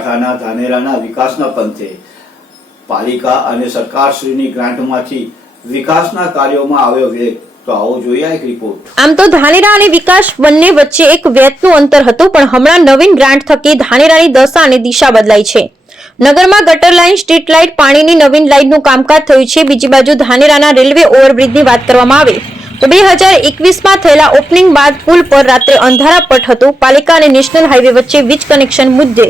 જિલ્લાના ધાનેરાના વિકાસના પંથે પાલિકા અને સરકારશ્રીની ગ્રાન્ટમાંથી વિકાસના કાર્યોમાં આવ્યો વેગ. આમ તો ધાનેરા અને વિકાસ બંને વચ્ચે એક વેતનું અંતર હતું, પણ હમણાં નવીન ગ્રાન્ટ થકી ધાનેરાની દશા અને દિશા બદલાઈ છે. નગરમાં ગટર લાઇન, સ્ટ્રીટ લાઇટ, પાણીની નવીન લાઇનનું કામકાજ થયું છે. બીજી બાજુ ધાનેરાના રેલવે ઓવરબ્રિજની વાત કરવામાં આવે. તો બે હજાર એકવીસમાં થયેલા ઓપનિંગ બાદ પુલ પર રાત્રે અંધારાપટ હતું. પાલિકા અને નેશનલ હાઈવે વચ્ચે વીજ કનેક્શન મુદ્દે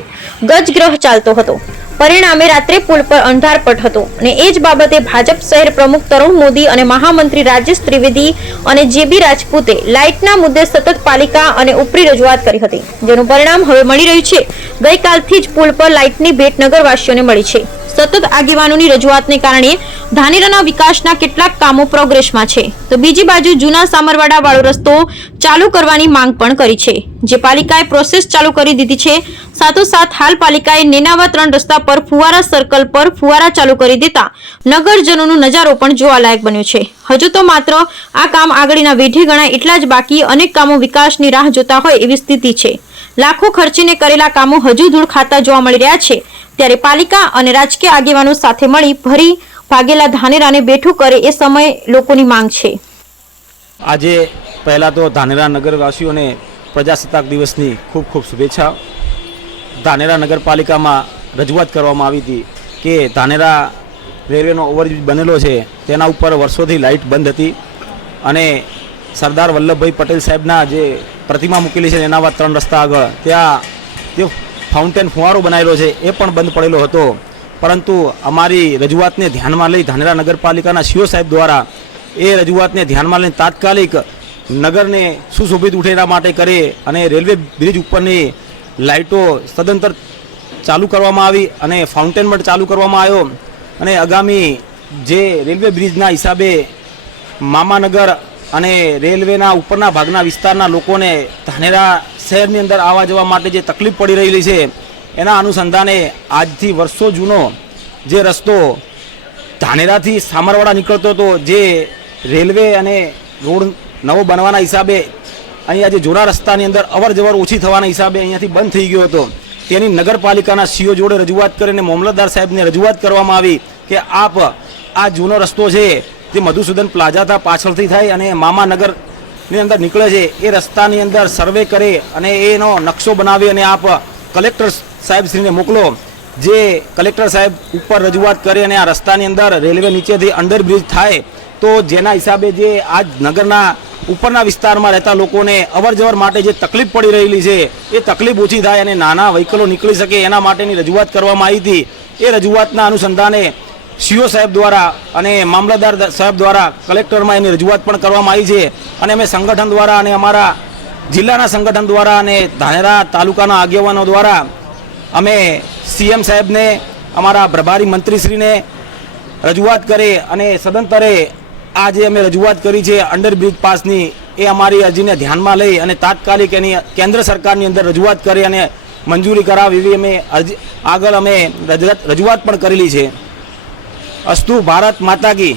ગજગ્રહ ચાલતો હતો. પરિણામે રાત્રે પુલ પર અંધારપટ હતો અને એ જ બાબતે ભાજપ શહેર પ્રમુખ તરુણ મોદી અને મહામંત્રી રાજેશ ત્રિવેદી અને જેબી રાજપૂતે લાઇટના મુદ્દે સતત પાલિકા અને ઉપરી રજૂઆત કરી હતી. જેનું પરિણામ હવે મળી રહ્યું છે. ગઈકાલથી જ પુલ પર લાઇટની ભેટ નગરવાસીઓને મળી છે. સતત આગેવાનોની રજૂઆતને કારણે ધાનેરાના વિકાસના કેટલાક કામો પ્રોગ્રેસમાં છે. તો બીજી બાજુ જૂના સામરવાડા વાળો રસ્તો ચાલુ કરવાની માંગ પણ કરી છે. જે પાલિકાએ પ્રોસેસ ચાલુ કરી દીધી છે, સાથોસાથ હાલ પાલિકાએ નેનાવા ત્રણ રસ્તા પર ફુવારા સર્કલ પર ફુવારા ચાલુ કરી દેતા નગરજનોનો નજારો પણ જોવાલાયક બન્યો છે. હજુ તો માત્ર આ કામ આગળના વેઢે ગણાય એટલા જ બાકી અનેક કામો વિકાસની રાહ જોતા હોય એવી સ્થિતિ છે. લાખો ખર્ચીને કરેલા કામો હજુ ધૂળ ખાતા જોવા મળી રહ્યા છે. ત્યારે પાલિકા અને રાજકીય આગેવાનો સાથે મળી ભરી ભાગેલા ધાનેરાને બેઠું કરે એ સમય લોકોની માંગ છે. આજે પહેલાં તો ધાનેરા નગરવાસીઓને પ્રજાસત્તાક દિવસની ખૂબ ખૂબ શુભેચ્છા. ધાનેરા નગરપાલિકામાં રજૂઆત કરવામાં આવી હતી કે ધાનેરા રેલવેનો ઓવરબ્રિજ બનેલો છે, તેના ઉપર વર્ષોથી લાઇટ બંધ હતી અને સરદાર વલ્લભભાઈ પટેલ સાહેબના જે પ્રતિમા મૂકેલી છે એના વાત ત્રણ રસ્તા આગળ, ત્યાં જે ફાઉન્ટેન ફુવારો બનાવેલો છે એ પણ બંધ પડેલો હતો. પરંતુ અમારી રજૂઆતને ધ્યાનમાં લઈ ધાનેરા નગરપાલિકાના સીઓ સાહેબ દ્વારા એ રજૂઆતને ધ્યાનમાં લઈને તાત્કાલિક નગરને સુશોભિત ઉઠેરા માટે કરે અને રેલવે બ્રિજ ઉપરની લાઇટો સદંતર ચાલુ કરવામાં આવી અને ફાઉન્ટેન પણ ચાલુ કરવામાં આવ્યો. અને આગામી જે રેલવે બ્રિજના હિસાબે મામાનગર અને રેલવેના ઉપરના ભાગના વિસ્તારના લોકોને ધાનેરા શહેરની અંદર આવવા જવા માટે જે તકલીફ પડી રહેલી છે, એના અનુસંધાને આજથી વર્ષો જૂનો જે રસ્તો ધાનેરાથી સામરવાડા નીકળતો હતો, જે રેલવે અને રોડ નવો બનવાના હિસાબે અહીંયા જે જોડા રસ્તાની અંદર અવર જવર ઓછી થવાના હિસાબે અહીંયાથી બંધ થઈ ગયો હતો. તેની નગરપાલિકાના સીઓ જોડે રજૂઆત કરીને મામલતદાર સાહેબને રજૂઆત કરવામાં આવી કે આપ આ જૂનો રસ્તો છે જે મધુસૂદન પ્લાઝાતા પાછળથી થાય અને મામાનગરની અંદર નીકળે છે, એ રસ્તાની અંદર સર્વે કરે અને એનો નકશો બનાવી અને આપ કલેક્ટર સાહેબશ્રીને મોકલો. જે કલેક્ટર સાહેબ ઉપર રજૂઆત કરે અને આ રસ્તાની અંદર રેલવે નીચેથી અંડરબ્રિજ થાય, તો જેના હિસાબે જે આ નગરના ઉપરના વિસ્તારમાં રહેતા લોકોને અવર જવર માટે જે તકલીફ પડી રહેલી છે, એ તકલીફ ઓછી થાય અને નાના વ્હીકલો નીકળી શકે એના માટેની રજૂઆત કરવામાં આવી હતી. એ રજૂઆતના અનુસંધાને સીઓ સાહેબ દ્વારા અને મામલતદાર સાહેબ દ્વારા કલેક્ટરમાં એની રજૂઆત પણ કરવામાં આવી છે. અને અમે સંગઠન દ્વારા અને અમારા જિલ્લાના સંગઠન દ્વારા અને ધાનેરા તાલુકાના આગેવાનો દ્વારા અમે સીએમ સાહેબને, અમારા પ્રભારી મંત્રીશ્રીને રજૂઆત કરી અને સદંતરે આ જે અમે રજૂઆત કરી છે અંડરબ્રિજ પાસની, એ અમારી અરજીને ધ્યાનમાં લઈ અને તાત્કાલિક એની કેન્દ્ર સરકારની અંદર રજૂઆત કરી અને મંજૂરી કરાવી એવી અમે અરજી આગળ અમે રજૂઆત પણ કરેલી છે. અસ્તુ ભારત માતા કી.